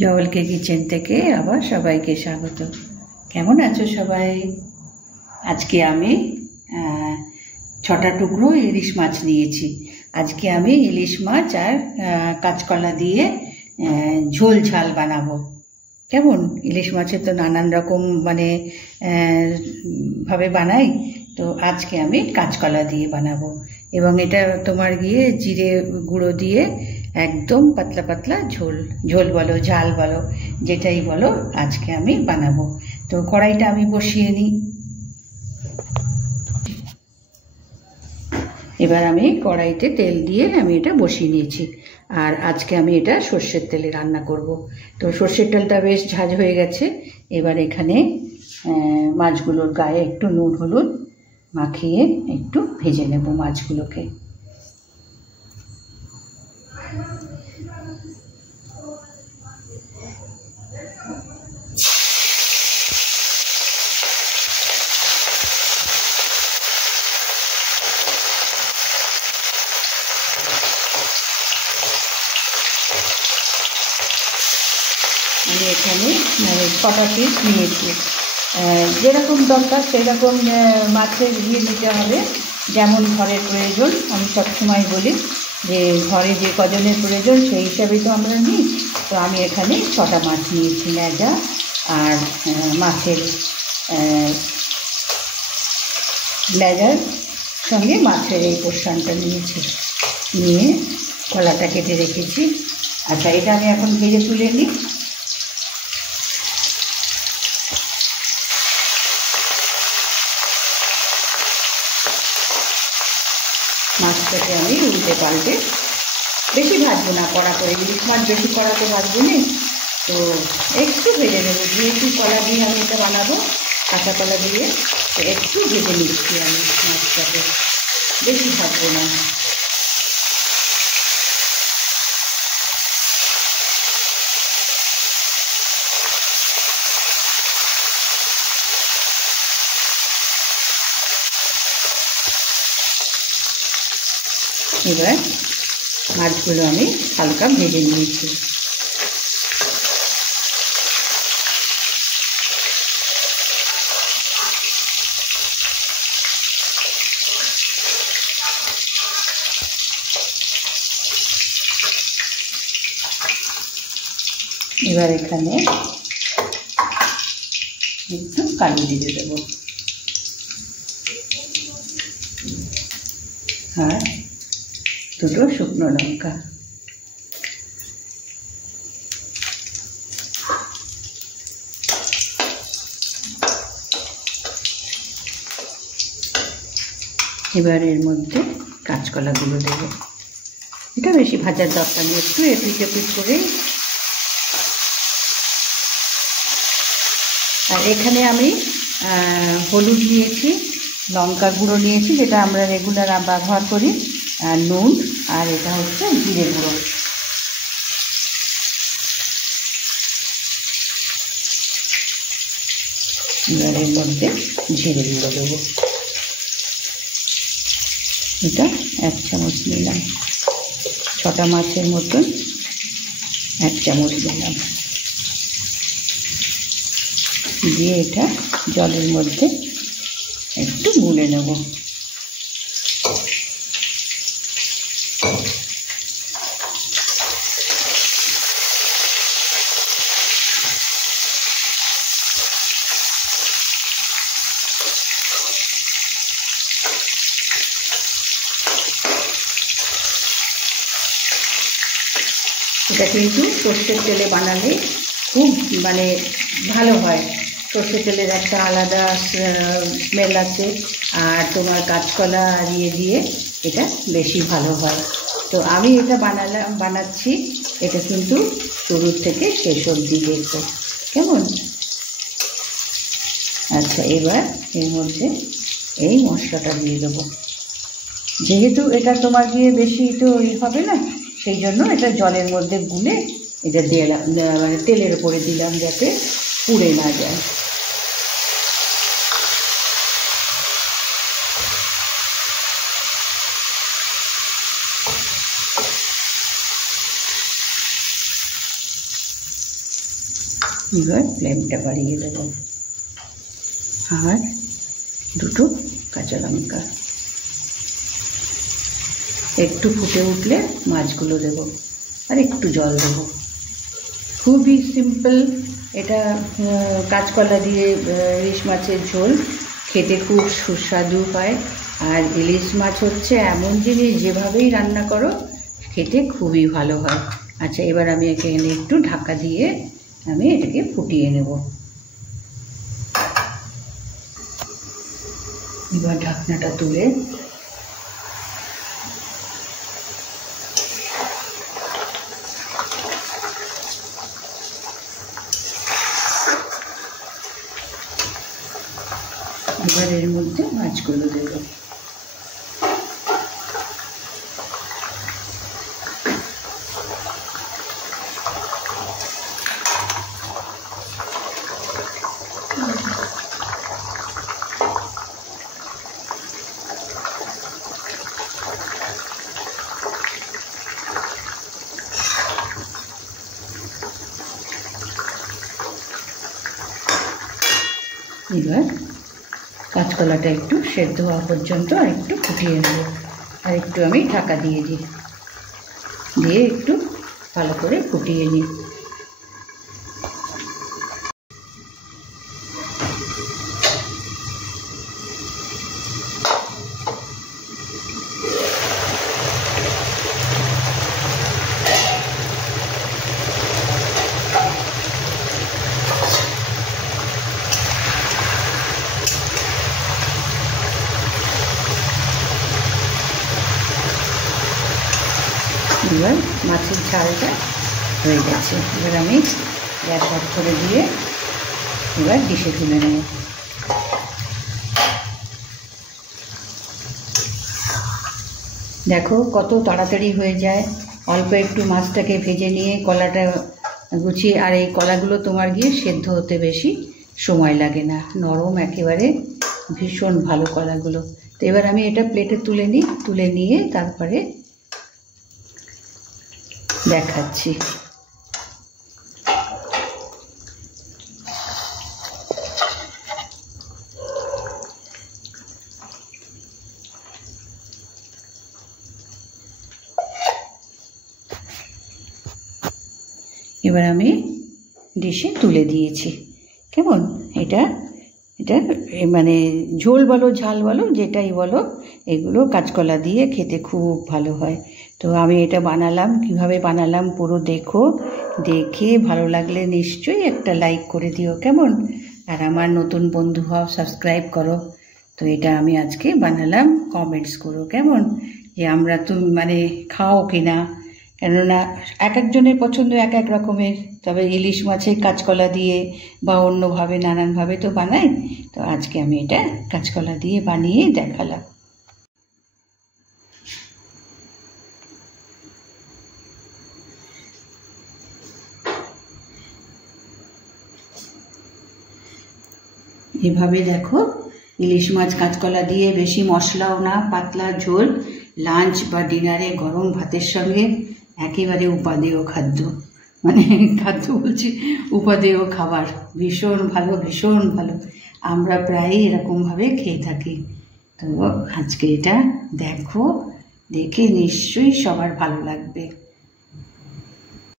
জওয়ালকে kitchen থেকে আবার সবাইকে স্বাগত। কেমন আছো সবাই? আজকে আমি 6টা টুকরো ইলিশ মাছ নিয়েছি। আজকে আমি ইলিশ মাছ আর কাঁচকলা দিয়ে ঝোল ঝাল বানাবো। কেমন? ইলিশ মাছের তো নানান রকম ভাবে বানাই, তো আজকে আমি কাঁচকলা দিয়ে বানাবো। এবং এটা তোমার জিরে গুঁড়ো দিয়ে একদম পাতলা পাতলা ঝোল, ঝোল বলো ঝাল বলো যেটাই বলো, আজকে আমি বানাবো। তো কড়াইটা আমি বসিয়ে নিই। এবার আমি কড়াইতে তেল দিয়ে আমি এটা বসিয়ে নিয়েছি। আর আজকে আমি এটা সর্ষের তেলে রান্না করব। তো সর্ষের তেলটা বেশ ঝাঁঝ হয়ে গেছে। এবার এখানে মাছগুলোর গায়ে একটু নুন হলুদ মাখিয়ে একটু ভেজে নেব মাছগুলোকে। আমি এখানে 6টা পিস নিয়েছি। যেরকম দরকার সেরকম মাছের দিতে হবে, যেমন ঘরের প্রয়োজন। আমি সবসময় বলি যে ঘরে যে কজনের প্রয়োজন সেই হিসাবেই তো আমরা নিই। তো আমি এখানে 6টা মাছ নিয়েছি, লেজা আর মাছের লেজার সঙ্গে মাছের এই পোর্শনটা নিয়েছি, নিয়ে গলাটা কেটে রেখেছি। আচ্ছা, এটা আমি এখন ভেজে তুলে নিই। মাছটাকে আমি উল্টে পাল্টে, বেশি ভাজবো না, কড়া করে, ইলিশ মাছ বেশি কড়াতে ভাজবো না, তো একটু ভেজে নেবো। যেহেতু কলা দিয়ে আমি এটা বানাবো, কাঁচা কলা দিয়ে, তো একটু ভেজে নিচ্ছি আমি মাছটাকে, বেশি ভাজবো না। এবার মাছগুলো আমি হালকা ভেজে নিয়েছি। এবার এখানে একটু কালো জিরে দেবো আর 2টো শুকনো লঙ্কা। এবার এর মধ্যে কাঁচকলাগুলো দেবো। এটা বেশি ভাজার দরকার নেই, একটু এপিট এপিট করে। আর এখানে আমি হলুদ নিয়েছি, লঙ্কার গুঁড়ো নিয়েছি যেটা আমরা রেগুলার ব্যবহার করি, আর নুন, আর এটা হচ্ছে জিরে গুঁড়ো। এবার এর মধ্যে জিরে গুঁড়ো দেবো, এটা 1 চামচ নিলাম। 6টা মাছের মতন 1 চামচ দিলাম, দিয়ে এটা জলের মধ্যে একটু গুলে নেব। এটা কিন্তু সর্ষের তেলে বানালে খুব ভালো হয়। সর্ষের তেলের একটা আলাদা স্মেল আছে, আর তোমার কাঁচকলা আর দিয়ে এটা বেশি ভালো হয়। তো আমি এটা বানাচ্ছি, এটা কিন্তু শুরু থেকে শেষ অবধি দেখবো, কেমন? আচ্ছা, এবার এর মধ্যে এই মশলাটা দিয়ে দেবো। যেহেতু এটা তোমার বেশি তো হবে না, সেই জন্য এটা জলের মধ্যে গুলে এটা দিলাম, তেলের উপরে দিলাম যাতে পুড়ে না যায়। এবার ফ্লেমটা বাড়িয়ে দেবো, আর দুটো কাঁচা লঙ্কা। একটু ফুটে উঠলে মাছগুলো দেবো, আর একটু জল দেবো। খুবই সিম্পল এটা, কাঁচকলা দিয়ে ইলিশ মাছের ঝোল খেতে খুব সুস্বাদু হয়। আর ইলিশ মাছ হচ্ছে এমন জিনিস যেভাবেই রান্না করো খেতে খুবই ভালো হয়। আচ্ছা, এবার আমি এখানে একটু ঢাকা দিয়ে আমি এটাকে ফুটিয়ে নেব। এবার ঢাকনাটা তুলে এবার এর মধ্যে মাছগুলো দেব। এবার কাঁচকলাটা একটু সেদ্ধ হওয়া পর্যন্ত আর একটু ফুটিয়ে নেব, আর একটু আমি ঢাকা দিয়ে দিই, দিয়ে একটু ভালো করে ফুটিয়ে নিই। এবার মাছের ঝালটা হয়ে গেছে। এবার আমি গ্যাস অফ করে দিয়ে এবার ডিশে তুলে নেব। দেখো কত তাড়াতাড়ি হয়ে যায়। অল্প একটু মাছটাকে ভেজে নিয়ে কলাটা গুছিয়ে, আর এই কলাগুলো তোমার গিয়ে সেদ্ধ হতে বেশি সময় লাগে না, নরম একেবারে, ভীষণ ভালো কলাগুলো। তো এবার আমি এটা প্লেটে তুলে নিই, তুলে নিয়ে তারপরে দেখাচ্ছি। এবার আমি ডিশে তুলে দিয়েছি। কেমন এটা মানে ঝোল বলো ঝাল বলো যেটাই বলো, এগুলো কাঁচকলা দিয়ে খেতে খুব ভালো হয়। তো আমি এটা বানালাম, কিভাবে বানালাম পুরো দেখো, দেখে ভালো লাগলে নিশ্চয়ই একটা লাইক করে দিও কেমন, আর আমার নতুন বন্ধু হও, সাবস্ক্রাইব করো। তো এটা আমি আজকে বানালাম, কমেন্টস করো কেমন, যে আমরা তুমি মানে খাও কিনা, কেননা এক একজনের পছন্দ এক এক রকমের। তবে ইলিশ মাছের কাঁচকলা দিয়ে বা অন্যভাবে নানানভাবে তো বানাই, তো আজকে আমি এটা কাঁচকলা দিয়ে বানিয়ে দেখালাম। এভাবে দেখো, ইলিশ মাছ কাঁচকলা দিয়ে, বেশি মশলাও না, পাতলা ঝোল, লাঞ্চ বা ডিনারে গরম ভাতের সঙ্গে একেবারে উপাদেয় খাদ্য, মানে খাদ্য বলছি, উপাদেয় খাবার, ভীষণ ভালো, ভীষণ ভালো। আমরা প্রায়ই এরকমভাবে খেয়ে থাকি। তো আজকে এটা দেখো, দেখে নিশ্চয়ই সবার ভালো লাগবে।